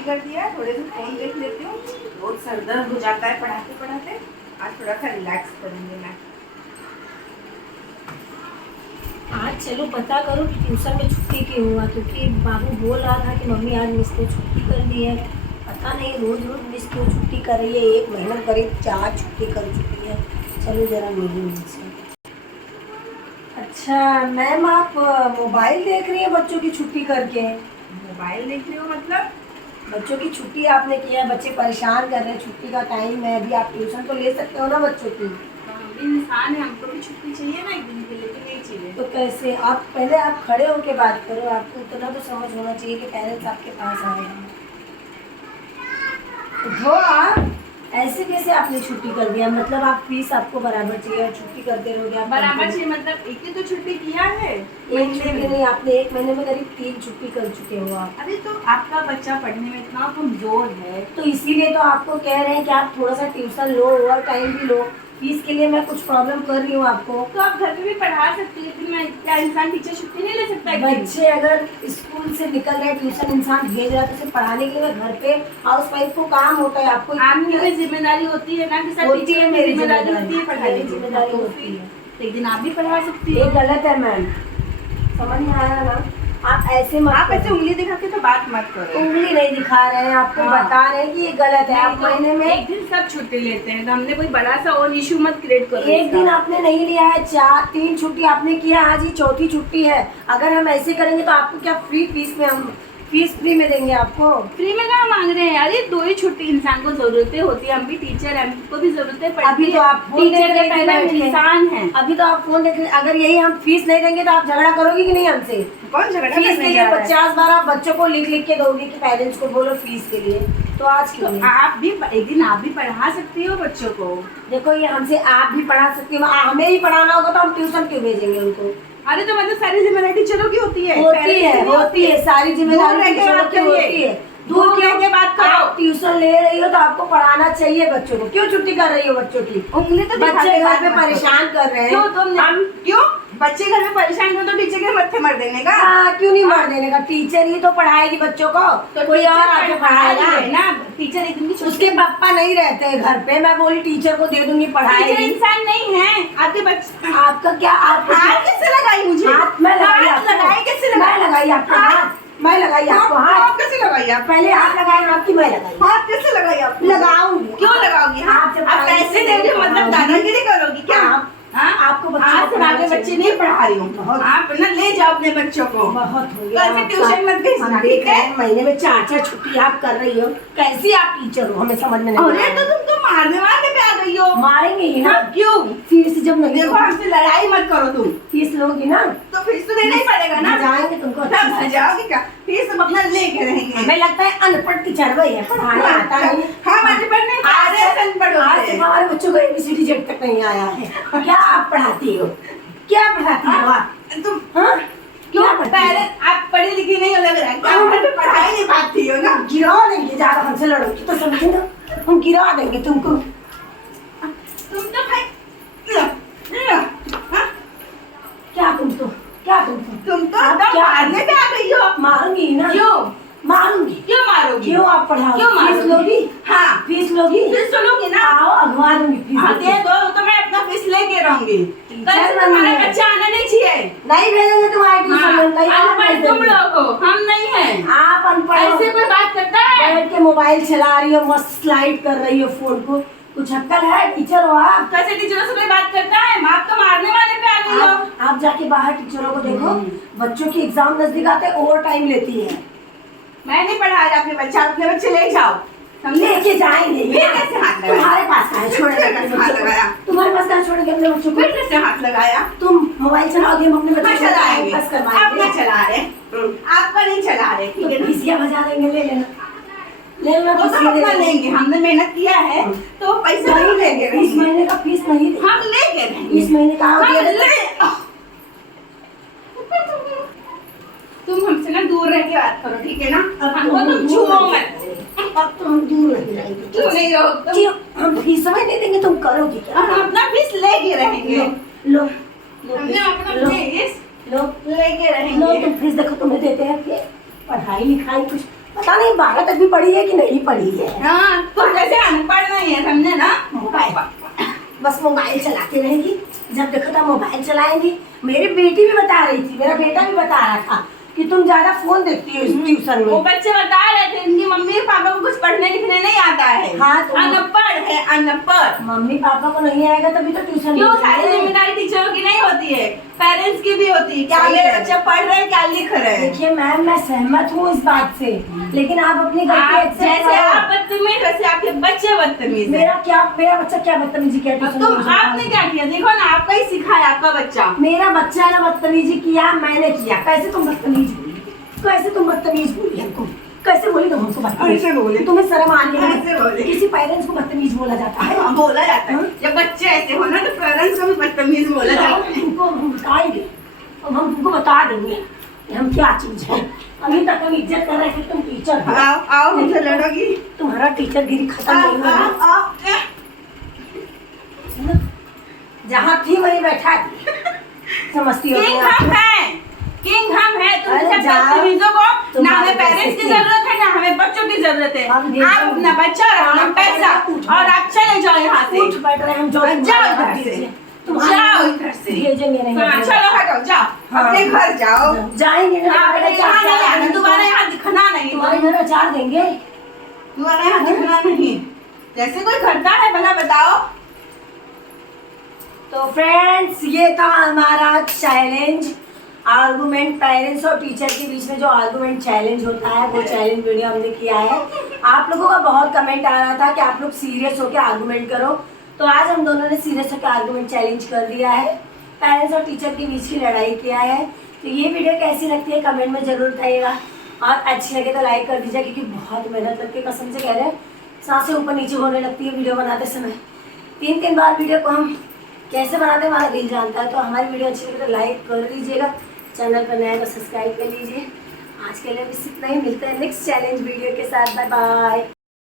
छुट्टी कर दिया है, थोड़े से फ़ोन देख लेती हूँ। रोज सर दर्द हो जाता है पढ़ाते पढ़ाते, आज थोड़ा सा रिलैक्स करूँगी मैं। आज चलो पता करो कि ट्यूशन में छुट्टी क्यों हुआ, क्योंकि बाबू बोल रहा था कि मम्मी आज मिस ने छुट्टी कर दी है। पता नहीं रोज़ रोज़ मिस क्यों छुट्टी कर रही है, एक महीना करीब 4 छुट्टी कर चुकी है। चलो ज़रा मिली उनसे। अच्छा मैम, आप मोबाइल देख रही हैं बच्चों की छुट्टी करके? मोबाइल देख रही हो मतलब? बच्चों की छुट्टी आपने किया है, बच्चे परेशान कर रहे हैं, छुट्टी का टाइम है, अभी आप ट्यूशन तो ले सकते हो ना बच्चों की। हम भी इंसान है, हमको भी छुट्टी चाहिए ना एक दिन के लिए, तो नहीं चाहिए तो कैसे? आप पहले आप खड़े होके बात करो, आपको इतना तो समझ होना चाहिए कि पेरेंट्स आपके पास आए हैं। तो आप ऐसे कैसे आपने छुट्टी कर दिया? मतलब आप फीस आपको बराबर चाहिए और छुट्टी करते रहोगे आप? बराबर चाहिए मतलब एक ही तो छुट्टी किया है एक महीने में नहीं, आपने एक महीने में करीब 3 छुट्टी कर चुके हो आप। अरे तो आपका बच्चा पढ़ने में इतना कमजोर है, तो इसीलिए तो आपको कह रहे हैं कि आप थोड़ा सा ट्यूशन लो और टाइम भी लो। फीस के लिए मैं कुछ प्रॉब्लम कर रही हूँ आपको? तो आप घर पे भी पढ़ा सकती है, लेकिन मैं क्या इंसान टीचर छुट्टी नहीं ले सकता है? बच्चे अगर स्कूल से निकल रहे, ट्यूशन इंसान भेज रहा है, तो सिर्फ पढ़ाने के लिए घर पे हाउस वाइफ को काम होता है। आपको आपकी कोई जिम्मेदारी होती है ना कि सर टीचर की मेरी जिम्मेदारी होती है पढ़ाने की, जिम्मेदारी होती है। तो एक दिन आप भी पढ़ा सकती ये हो। गलत है मैम, समझ नहीं आया ना? आप ऐसे मत आप ऐसे करो। उंगली दिखा के तो बात मत करो। उंगली नहीं दिखा रहे हैं, आपको हाँ। बता रहे हैं कि ये गलत है। आप महीने में एक दिन सब छुट्टी लेते हैं, तो हमने कोई बड़ा सा और इशू मत क्रिएट करो। एक दिन आपने नहीं लिया है, 3 छुट्टी आपने किया, आज ही 4थी छुट्टी है। अगर हम ऐसे करेंगे तो आपको क्या फीस में हम फीस फ्री में देंगे आपको? फ्री में कहाँ मांग रहे हैं यार, ये 2 ही छुट्टी इंसान को जरूरतें होती है। हम भी टीचर हैं, हमको भी जरूरतें पड़ती है। अभी तो आप फोन टीचर देख का रहे पहला थे, इंसान है। अभी तो आप फोन देख रहे। अगर यही हम फीस नहीं देंगे तो आप झगड़ा करोगी कि नहीं हमसे? कौन झगड़ा फीस के करने लिए जा रहा है? 50 बार आप बच्चों को लिख लिख के दोगे कि पेरेंट्स को बोलो फीस के लिए, तो आज क्यों तो नहीं? आप भी एक दिन आप भी पढ़ा सकती हो बच्चों को। देखो ये हमसे आप भी पढ़ा सकती हो, हमें ही पढ़ाना होगा तो हम ट्यूशन क्यों भेजेंगे उनको? अरे तो मतलब सारी जिम्मेदारी टीचरों की होती है। होती है सारी जिम्मेदारी दूर रह के टीचरों बात की करिए। होती है। दूर रह के बात करो। आप ट्यूशन ले रही हो तो आपको पढ़ाना चाहिए बच्चों को, क्यों छुट्टी कर रही हो बच्चों की? उंगली तो दिखा बच्चे के घर बात पे मत करो। परेशान कर रहे क्यों हैं। तुम हम क्यों बच्चे घर में परेशान कर तो टीचर के मत्थे मार देने का? क्यों नहीं मार देने का? टीचर ही तो पढ़ाएगी बच्चों को, तो कोई और आके पढ़ाएगा ना? टीचर एक दिन की छुट्टी। उसके पापा नहीं रहते हैं घर पे, मैं बोली टीचर को दे दूंगी टीचर पढ़ाएगी। इंसान नहीं है आपके बच्चे। आपका क्या? आप हाथ कैसे लगाई मुझे? हाथ मैं लगाई हाथ आपको? लगाई कैसे मैं लगाई? लगाई आपको हाथ? मैं लगाई आपको हाथ? हाथ कैसे लगाई आप? पहले हाथ लगाई आपकी, मैं लगाई। हाथ कैसे लगाई आप? लगाऊंगी। क्यों लगाओगी? आप जब आप पैसे दे रही हो मतलब दादागिरी करोगी क्या? हाँ? आपको बच्चों आज को से आगे पढ़ाना बच्चे नहीं पढ़ा रही हूँ। बहुत। आप ना ले जाओ अपने बच्चों को। बहुत हो गया कल से आपका। ट्यूशन मत भेजना, हम ठीक देख रहे है? हैं महीने में 4 छुट्टी आप कर रही हो, कैसी आप टीचर हो? हमें समझ में नहीं अरे आ तो रहा। तुम तो मारने वाले पे आ गई हो। मारेंगे ही ना। हाँ, क्यों? फीस जब नहीं देखो हमसे लड़ाई मत करो तुम। फीस लोगी ना तो फीस तो देना ही पड़ेगा ना। जाएंगे तुमको अच्छी तब से। जाओगी क्या? फीस तुम अपना लेके रहेंगे। हमें लगता है अनपढ़ टीचर वही है, पढ़ाने आता नहीं। हाँ अनपढ़ नहीं, आज आज अनपढ़ आज होते तक हैं। हमारे बच्चों को ABCD जेड तक नहीं आया है। क्या आप पढ़ाती हो? क्या पढ़ाती हो आप? तुम हाँ? क्यों? क्या पढ़ती हो? पहले आप पढ़ी लिखी नहीं हो लग रहा है, क्या घर पे पढ़ाई नहीं पाती हो ना? गिरा देंगे, ज्यादा हमसे लड़ोगी तो समझे ना, हम गिरा देंगे तुमको। तुम तो भाई हाँ? क्या तुम तो तुम तो आप एकदम क्या? मारने पे आ गई हो। मारूंगी ना। क्यों? मारूंगी। क्यों मारोगी? क्यों आप पढ़ाओ? क्यों फीस मारोगी? लोगी? हाँ फीस लोगी? फीस तो लूंगी ना। आओ अगवा दूंगी फीस। हाँ दे दो तो मैं अपना फीस लेके रहूंगी। कल से टीचर तुम्हारा बननी है। बच्चा आना नहीं चाहिए। नहीं भेजेंगे तुम्हारे ट्यूशन में, नहीं अनपढ़ तुम भेजेंगे। लोग हो, हम नहीं हैं। आप अनपढ़ हो। ऐसे कोई बात करता है? बैठ के मोबाइल चला रही हो, मस्त स्लाइड कर रही हो फोन को, कुछ अक्ल है? टीचर हो आप? कैसे टीचरों से कोई बात करता है? आप तो मारने वाले पे आ गई हो। आप जाके बाहर टीचरों को देखो, बच्चों की एग्जाम नजदीक आते ओवर टाइम लेती है। मैं नहीं पढ़ा रहा अपने बच्चा, अपने बच्चे ले जाओ। समझे? लेके जाएंगे फिर कैसे हाथ लगाया? तुम्हारे पास कहाँ है छोड़ने फिर का कैसे हाथ लगाया? तुम्हारे पास कहाँ छोड़ेंगे अपने बच्चों को? फिर कैसे हाथ लगाया? तुम मोबाइल चलाओगे, हम अपने मैं बच्चों को चलाएंगे, बस आप करवाएंगे। ना चला रहे, आपका नहीं चला रहे, ठीक है तो ना? फीसिया बजा देंगे, ले लेना, ले लेना। वो तो फीसिया अपना ले लेंगे, हमने मेहनत किया है तो पैसा नहीं लेंगे। इस महीने का फीस नहीं दे। हम लेके रहेंगे। इस महीने का हम आओगे ले तुम हमसे ना दूर रह के बात करो, ठीक है ना? हमको तुम छुओ मत। अब तो हम दूर नहीं रहेंगे। क्यों नहीं रहो तुम? क्यों? हम फीस समझ नहीं देंगे, तुम करोगी क्या? हम अपना फीस लेके रहेंगे। लो हमने अपना लो फीस लो लेके लो, रहेंगे। तुम फीस देखो तुम्हें देते हैं कि पढ़ाई लिखाई कुछ पता नहीं 12 तक भी पढ़ी है कि नहीं पढ़ी है। हाँ तुम जैसे अनपढ़ नहीं है, समझे ना। मोबाइल बस मोबाइल चलाती रहेगी, जब देखो तब मोबाइल चलाएंगी। मेरी बेटी भी बता रही थी, मेरा बेटा भी बता रहा था कि तुम ज्यादा फोन देखती हो ट्यूशन वो में। बच्चे बता रहे थे इनकी मम्मी और पापा को कुछ पढ़ने लिखने नहीं आता है। हाँ, तो अनपढ़ है, अनपढ़। मम्मी पापा को नहीं आएगा तभी तो ट्यूशन क्यों? सारी जिम्मेदारी टीचरों की नहीं होती है, पेरेंट्स की भी होती है। क्या सही मेरे है। बच्चे पढ़ रहे हैं, क्या लिख रहे हैं। देखिए मैम, मैं सहमत हूँ इस बात से, लेकिन आप अपनी गलती आप accept जैसे करो। आप बदतमीज वैसे आपके बच्चे बदतमीज है। मेरा बच्चा क्या बदतमीजी किया अब ट्यूशन तुम में? आपने क्या किया? देखो ना, आपका ही सिखाया आपका बच्चा। मेरा बच्चा ने बदतमीजी किया, मैंने किया। कैसे तुम बदतमीज बोली? कैसे तुम बदतमीज बोली हमको? कैसे बोली तुम हमको बदतमीज? ऐसे बोले। तुम्हें शर्म आनी ऐसे बोले। है? किसी पेरेंट्स को बदतमीज बोला जाता है? हाँ, बोला जाता है। हाँ? जब बच्चे ऐसे हो ना तो पेरेंट्स को भी बदतमीज बोला जाता है। तुमको हम बताएंगे, अब हम तुमको बता देंगे कि हम क्या चीज है। अभी तक हम इज्जत कर रहे थे, तुम टीचर हो। आओ आओ, मुझे लड़ोगी। तुम्हारा टीचर गिरी खत्म आओ नहीं हुआ आओ आओ। है। जहाँ थी वहीं बैठा थी, समझती हो? किंग हम हैं, किंग हम हैं। तुम अरे जैसे जाओ। बदतमीजों को ना तुम्हारे हमें पेरेंट्स की जैसे जरूरत है, ना हमें बच्चों की जरूरत है। हम भेजो। आप अपना बच्चा और अपना काम पैसा, करो, उठ और आप चले जाओ यहाँ से। उठ बैठ रहे हम, जो जाओ तुम्हारे इधर हाथ से। दीजिए। जाओ इधर से। भेजो मेरे यहाँ। हाँ, चलो हटो, जाओ हाँ। अपने घर जाओ। जाएंगे ना, हाँ, तुम्हारे यहाँ नहीं आना, अचार दोबारा यहाँ दिखना नहीं। तुम्हारे घर अचार देंगे। तुम्हारे यहाँ दिखना नहीं। जैसे कोई करता है भला बताओ। तो फ्रेंड्स, ये था हमारा चैलेंज, आर्गुमेंट। पेरेंट्स और टीचर के बीच में जो आर्गुमेंट चैलेंज होता है, वो चैलेंज वीडियो हमने किया है। आप लोगों का बहुत कमेंट आ रहा था कि आप लोग सीरियस होकर आर्गुमेंट करो, तो आज हम दोनों ने सीरियस होकर आर्गुमेंट चैलेंज कर दिया है। पेरेंट्स और टीचर के बीच की लड़ाई किया है। तो ये वीडियो कैसी लगती है कमेंट में ज़रूर बताइएगा, और अच्छी लगे तो लाइक कर दीजिए, क्योंकि बहुत मेहनत करके कसम से कह रहे हैं, सांसें ऊपर नीचे होने लगती है वीडियो बनाते समय। 3 बार वीडियो को हम कैसे बनाते हैं हमारा दिल जानता है। तो हमारी वीडियो अच्छी लगे तो लाइक कर दीजिएगा, चैनल पर नया तो सब्सक्राइब कर लीजिए। आज के लिए बस इतना ही, मिलते हैं नेक्स्ट चैलेंज वीडियो के साथ। Bye bye.